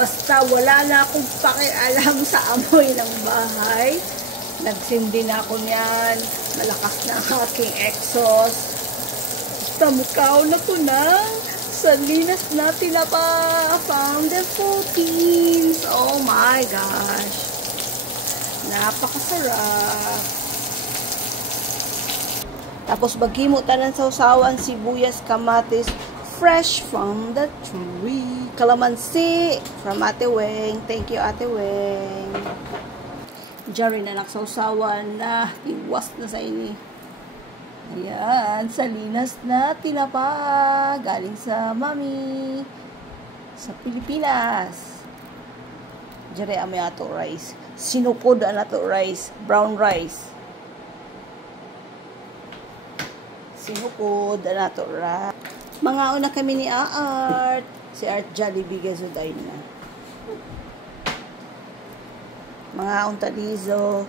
Basta wala na akong pakialam sa amoy ng bahay. Nagsindi na ako niyan. Malakas na ang aking exhaust. Basta mukaw na ko na. Salinas na tinapa from the Philippines. Oh my gosh. Napakasarap. Tapos baghimo tanan sa usawan, sibuyas, kamatis, fresh from the tree. Kalamansi from Ate Weng. Thank you, Ate Weng. Diyan na nagsausawan na iwas na sa ini. Ayan, salinas na tinapa. Galing sa mami. Sa Pilipinas. Diyan may ato rice. Sinukod ang ato rice. Brown rice. Sinukod ang ato rice. Mga una kami ni Art. Si Art Jollibee gazuday na. Mga untalizo.